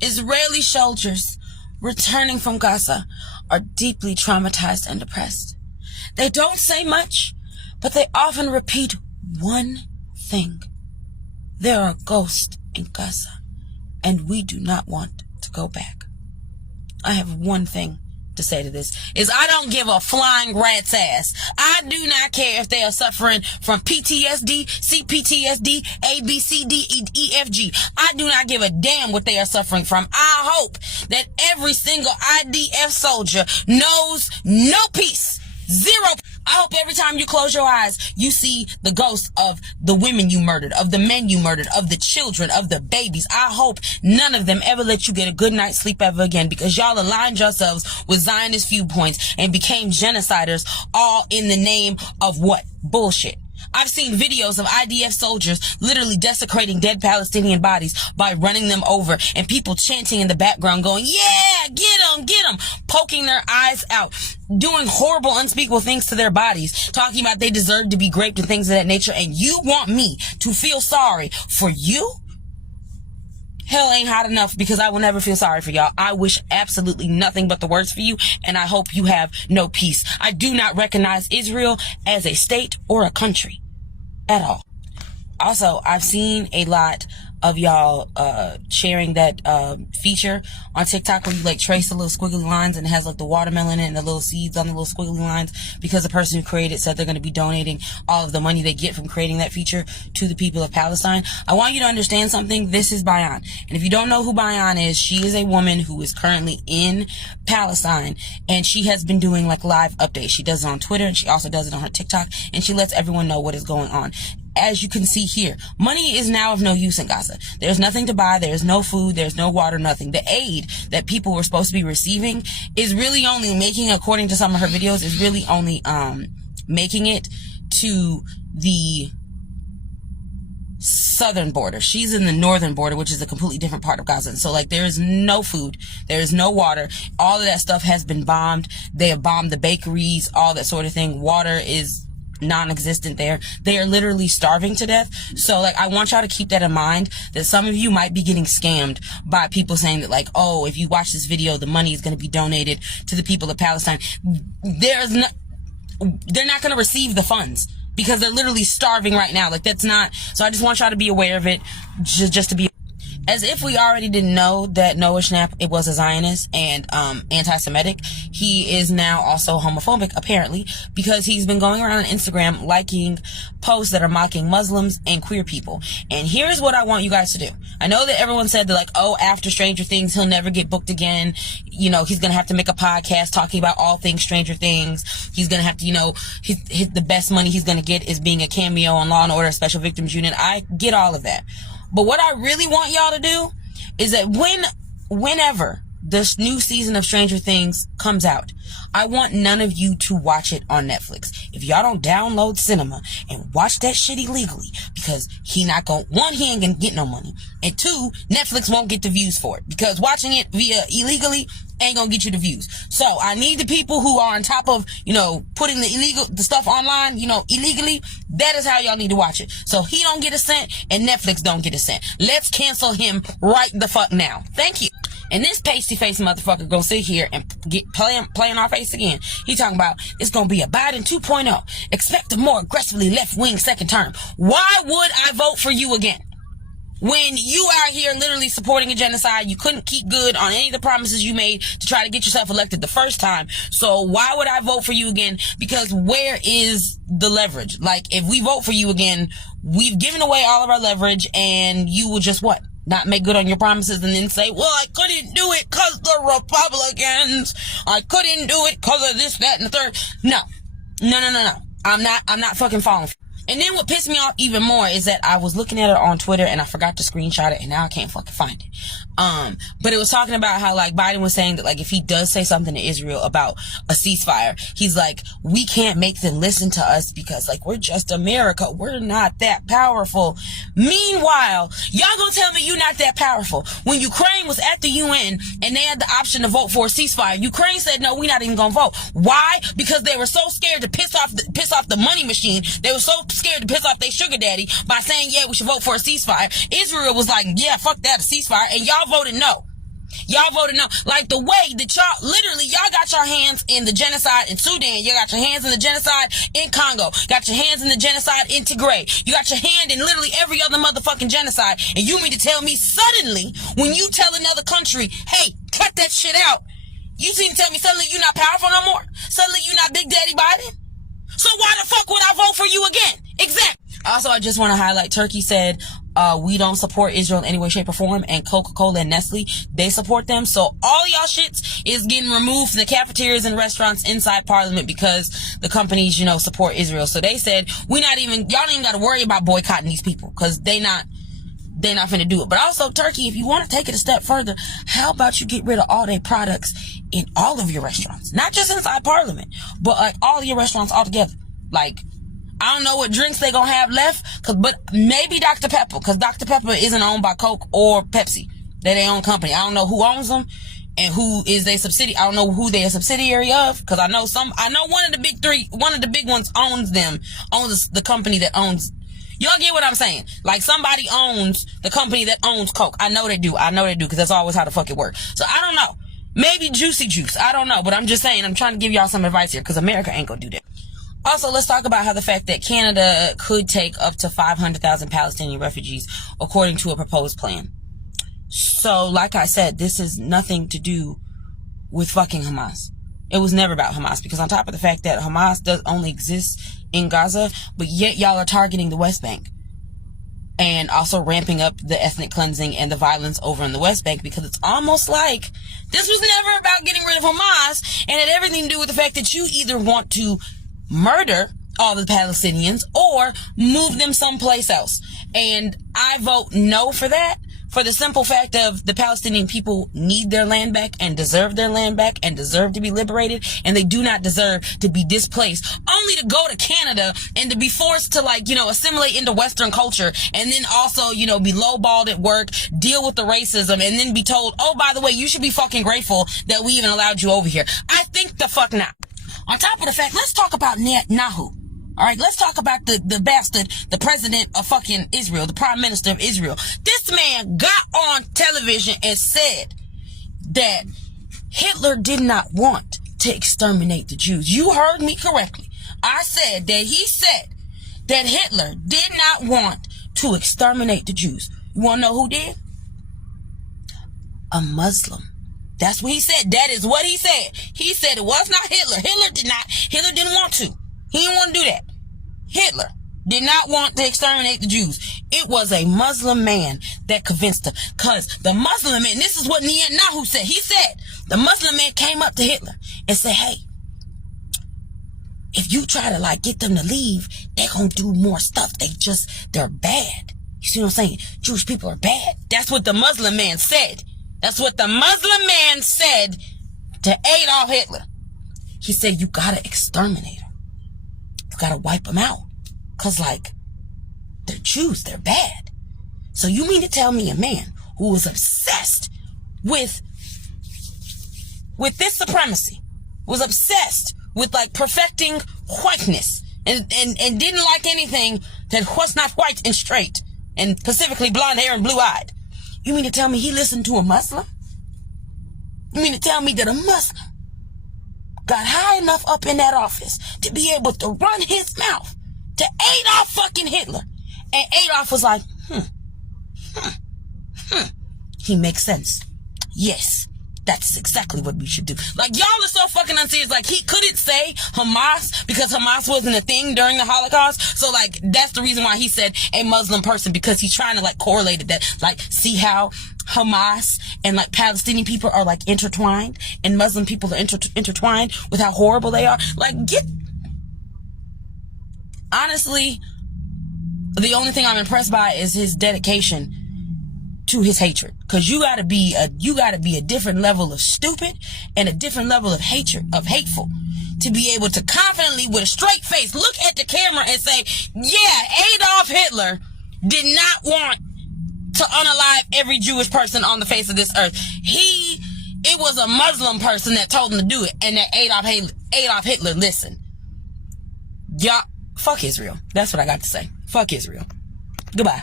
Israeli soldiers returning from Gaza are deeply traumatized and depressed. They don't say much, but they often repeat one thing. There are ghosts in Gaza, and we do not want to go back. I have one thing to say to this, is I don't give a flying rat's ass. I do not care if they are suffering from PTSD, CPTSD, ABCDEFG. I do not give a damn what they are suffering from. I hope that every single IDF soldier knows no peace. Zero. I hope every time you close your eyes, you see the ghosts of the women you murdered, of the men you murdered, of the children, of the babies. I hope none of them ever let you get a good night's sleep ever again, because y'all aligned yourselves with Zionist viewpoints and became genociders, all in the name of what? Bullshit. I've seen videos of IDF soldiers literally desecrating dead Palestinian bodies by running them over, and people chanting in the background going, yeah, get them, poking their eyes out, doing horrible, unspeakable things to their bodies, talking about they deserve to be raped and things of that nature, and you want me to feel sorry for you? Hell ain't hot enough, because I will never feel sorry for y'all. I wish absolutely nothing but the worst for you, and I hope you have no peace. I do not recognize Israel as a state or a country at all. Also, I've seen a lot of y'all sharing that feature on TikTok where you like trace the little squiggly lines and it has like the watermelon and the little seeds on the little squiggly lines, because the person who created said they're going to be donating all of the money they get from creating that feature to the people of Palestine. I want you to understand something. This is Bayan, and if you don't know who Bayan is, she is a woman who is currently in Palestine, and she has been doing like live updates. She does it on Twitter, and she also does it on her TikTok, and she lets everyone know what is going on. As you can see here, money is now of no use in Gaza. There's nothing to buy. There's no food. There's no water, nothing. The aid that people were supposed to be receiving is really only making, according to some of her videos, is really only making it to the southern border. She's in the northern border, which is a completely different part of Gaza. And so like there is no food, there is no water. All of that stuff has been bombed. They have bombed the bakeries, all that sort of thing. Water is non-existent there. They are literally starving to death. So like I want y'all to keep that in mind, that some of you might be getting scammed by people saying that like, oh, if you watch this video, the money is going to be donated to the people of Palestine. They're not going to receive the funds because they're literally starving right now. Like that's not, so I just want y'all to be aware of it, just to be. As if we already didn't know that Noah Schnapp, it was a Zionist and anti-Semitic. He is now also homophobic, apparently, because he's been going around on Instagram liking posts that are mocking Muslims and queer people. And here's what I want you guys to do. I know that everyone said that like, oh, after Stranger Things, he'll never get booked again. You know, he's going to have to make a podcast talking about all things Stranger Things. He's going to have to, you know, the best money he's going to get is being a cameo on Law & Order Special Victims Unit. I get all of that. But what I really want y'all to do is that whenever this new season of Stranger Things comes out, I want none of you to watch it on Netflix. If y'all don't download Cinema and watch that shit illegally, because he ain't gonna get no money. And two, Netflix won't get the views for it, because watching it via illegally ain't gonna get you the views. So I need the people who are on top of, you know, putting the stuff online, you know, illegally. That is how y'all need to watch it. So he don't get a cent and Netflix don't get a cent. Let's cancel him right the fuck now. Thank you. And this pasty-faced motherfucker gonna sit here and playing our face again. He talking about it's gonna be a Biden 2.0. Expect a more aggressively left-wing second term. Why would I vote for you again? When you out here literally supporting a genocide, you couldn't keep good on any of the promises you made to try to get yourself elected the first time. So why would I vote for you again? Because where is the leverage? Like, if we vote for you again, we've given away all of our leverage, and you will just what? Not make good on your promises and then say, well, I couldn't do it because the Republicans. I couldn't do it because of this, that, and the third. No. I'm not fucking falling for it. And then what pissed me off even more is that I was looking at it on Twitter and I forgot to screenshot it, and now I can't fucking find it. But it was talking about how like Biden was saying that like if he does say something to Israel about a ceasefire, he's like, we can't make them listen to us because like we're just America. We're not that powerful. Meanwhile, y'all gonna tell me you're not that powerful. When Ukraine was at the UN and they had the option to vote for a ceasefire, Ukraine said, no, we're not even gonna vote. Why? Because they were so scared to piss off the money machine. They were so scared to piss off their sugar daddy by saying, yeah, we should vote for a ceasefire. Israel was like, yeah, fuck that, a ceasefire. And y'all voted no. Y'all voted no. Like the way that y'all got your hands in the genocide in Sudan. You got your hands in the genocide in Congo. Got your hands in the genocide in Tigray. You got your hand in literally every other motherfucking genocide. And you mean to tell me suddenly, when you tell another country, hey, cut that shit out, you seem to tell me suddenly you're not powerful no more? Suddenly you're not Big Daddy Biden? So why the fuck would I vote for you again? Exactly. Also, I just want to highlight, Turkey said, we don't support Israel in any way, shape, or form, and Coca-Cola and Nestle, they support them. So all y'all shits is getting removed from the cafeterias and restaurants inside Parliament because the companies, support Israel. So they said, y'all don't even got to worry about boycotting these people because they're not finna do it. But also, Turkey, if you want to take it a step further, how about you get rid of all their products in all of your restaurants? Not just inside Parliament, but like all of your restaurants altogether. Like, I don't know what drinks they gonna have left, but maybe Dr. Pepper, because Dr. Pepper isn't owned by Coke or Pepsi. They're their own company. I don't know who owns them and who is their subsidiary. I don't know who they're a subsidiary of, because I know one of the big three, one of the big ones owns the company that owns. Y'all get what I'm saying? Like, somebody owns the company that owns Coke. I know they do, because that's always how the fuck it works. So I don't know. Maybe Juicy Juice. I don't know, but I'm just saying, I'm trying to give y'all some advice here, because America ain't gonna do that. Also, let's talk about how the fact that Canada could take up to 500,000 Palestinian refugees, according to a proposed plan. So, like I said, this is nothing to do with fucking Hamas. It was never about Hamas, because on top of the fact that Hamas does only exist in Gaza, but yet y'all are targeting the West Bank. And also ramping up the ethnic cleansing and the violence over in the West Bank, because it's almost like this was never about getting rid of Hamas, and it had everything to do with the fact that you either want to murder all the Palestinians or move them someplace else. And I vote no for that, for the simple fact of the Palestinian people need their land back and deserve their land back and deserve to be liberated, and they do not deserve to be displaced only to go to Canada and to be forced to assimilate into Western culture, and then also be lowballed at work, deal with the racism, and then be told, oh, by the way, you should be fucking grateful that we even allowed you over here. I think the fuck not. On top of the fact, let's talk about Netanyahu. All right, let's talk about the bastard, the president of fucking Israel, the prime minister of Israel. This man got on television and said that Hitler did not want to exterminate the Jews. You heard me correctly. I said that he said that Hitler did not want to exterminate the Jews. You want to know who did? A Muslim. That's what he said. That is what he said. He said it was not Hitler. Hitler didn't want to. He didn't want to do that. Hitler did not want to exterminate the Jews. It was a Muslim man that convinced him. Because the Muslim man, this is what Netanyahu said. He said, the Muslim man came up to Hitler and said, hey, if you try to get them to leave, they're going to do more stuff. They're bad. You see what I'm saying? Jewish people are bad. That's what the Muslim man said. That's what the Muslim man said to Adolf Hitler. He said, you gotta exterminate them. You gotta wipe them out. Because, they're Jews. They're bad. So you mean to tell me a man who was obsessed with this supremacy, was obsessed with, perfecting whiteness, and didn't like anything that was not white and straight, and specifically blonde hair and blue-eyed. You mean to tell me he listened to a Muslim? You mean to tell me that a Muslim got high enough up in that office to be able to run his mouth to Adolf fucking Hitler? And Adolf was like, he makes sense. Yes, that's exactly what we should do. Y'all are so fucking unserious. He couldn't say Hamas because Hamas wasn't a thing during the Holocaust. So, that's the reason why he said a Muslim person, because he's trying to, correlate it that, see how Hamas and, Palestinian people are, intertwined, and Muslim people are intertwined with how horrible they are. Honestly, the only thing I'm impressed by is his dedication to his hatred, because you gotta be a different level of stupid and a different level of hateful to be able to confidently, with a straight face, look at the camera and say, yeah, Adolf Hitler did not want to unalive every Jewish person on the face of this earth. It was a Muslim person that told him to do it, and that Adolf Hitler listened. Y'all, fuck Israel. That's what I got to say. Fuck Israel. Goodbye.